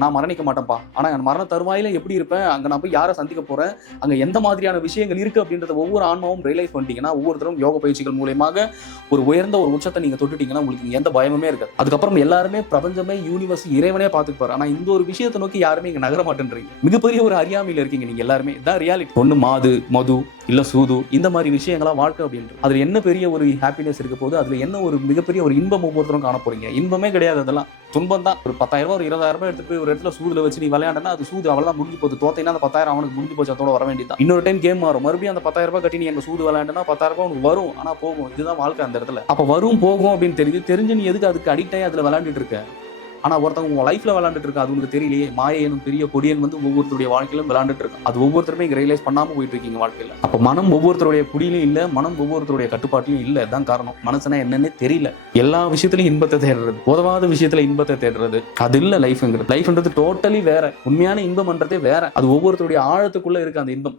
நான் மரணிக்க மாட்டேன்ப்பா, ஆனா என் மரண தருவாயில எப்படி இருப்பேன், அங்க நான் போய் யாரை சந்திக்க போறேன், அங்க எந்த மாதிரியான விஷயங்கள் இருக்கு அப்படின்றத ஒவ்வொரு ஆன்மாவும் ரியலைஸ் பண்ணிட்டீங்கன்னா, ஒவ்வொருத்தரும் யோக பயிற்சிகள் மூலமாக ஒரு உயர்ந்த ஒரு உச்சத்தை நீங்க தொட்டுட்டீங்கன்னா உங்களுக்கு எந்த பயமுமே இருக்காது. அதுக்கப்புறம் எல்லாருமே பிரபஞ்சமே, யூனிவர்ஸ், இறைவனே பார்த்துப்பாரு. ஆனா இந்த ஒரு விஷயத்தை நோக்கி யாருமே இங்க நகர மாட்டேன்றீங்க. மிகப்பெரிய ஒரு அறியாமையில இருக்கீங்க நீங்க எல்லாருமே. இதான் ரியாலிட்டி. ஒண்ணு மாது, மது, இல்ல சூது, இந்த மாதிரி விஷயங்களா வாழ்க்கை அப்படின்றது. அதுல என்ன பெரிய ஒரு ஹாப்பினஸ் இருக்க போது, அதுல என்ன ஒரு மிகப்பெரிய ஒரு இன்பம் ஒவ்வொருத்தரும் காண போறீங்க. இன்பமே கிடையாது, அதெல்லாம் துன்பம் தான். ஒரு 10,000 ஒரு 20,000 எடுத்துட்டு போய் ஒரு இடத்துல சூதுல வச்சு நீ விளையாண்டனா அது சூது அவ்வளவுதான், முடிஞ்சு போகுது. தோத்தைனா அந்த 10,000 அவனுக்கு முடிஞ்சு போச்சு, அதோட வர வேண்டியதான். இன்னொரு டைம் கேம் மாறும், மறுபடியும் அந்த 10,000 கட்டி நீ எங்க சூது விளையாண்டனா 10,000 உனக்கு வரும், ஆனா போகும். இதுதான் வாழ்க்கை அந்த இடத்துல. அப்ப வரும் போகும் அப்படின்னு தெரிஞ்சு நீ எதுக்கு அதுக்கு அடிக்ட் ஆகி அதுல விளையாண்டுட்டு இருக்க? ஆனா ஒருத்தவங்க உங்க லைஃப்ல விளையாண்டுட்டு இருக்கா, அது உங்களுக்கு தெரியலையே. மாயை எனும் பெரிய கொடியன் ஒவ்வொருத்தருடைய வாழ்க்கையிலும் விளையாண்டுட்டு இருக்கு. அது ஒவ்வொருத்தருமே ரியலைஸ் பண்ணாம போயிட்டு இருக்கீங்க வாழ்க்கையில. அப்ப மனம் ஒவ்வொருத்தருடைய குடியிலும் இல்ல, மனம் ஒவ்வொருத்தருடைய கட்டுப்பாட்டிலும் இல்ல. தான் காரணம். மனசுனா என்னன்னே தெரியல. எல்லா விஷயத்திலும் இன்பத்தை தேடுறது, உதவாத விஷயத்துல இன்பத்தை தேடுறது, அது இல்ல லைஃப்ங்கிறது. லைஃப்ன்றது டோட்டலி வேற. உண்மையான இன்பம்ன்றதே வேற. அது ஒவ்வொருத்தருடைய ஆழத்துக்குள்ள இருக்கு அந்த இன்பம்.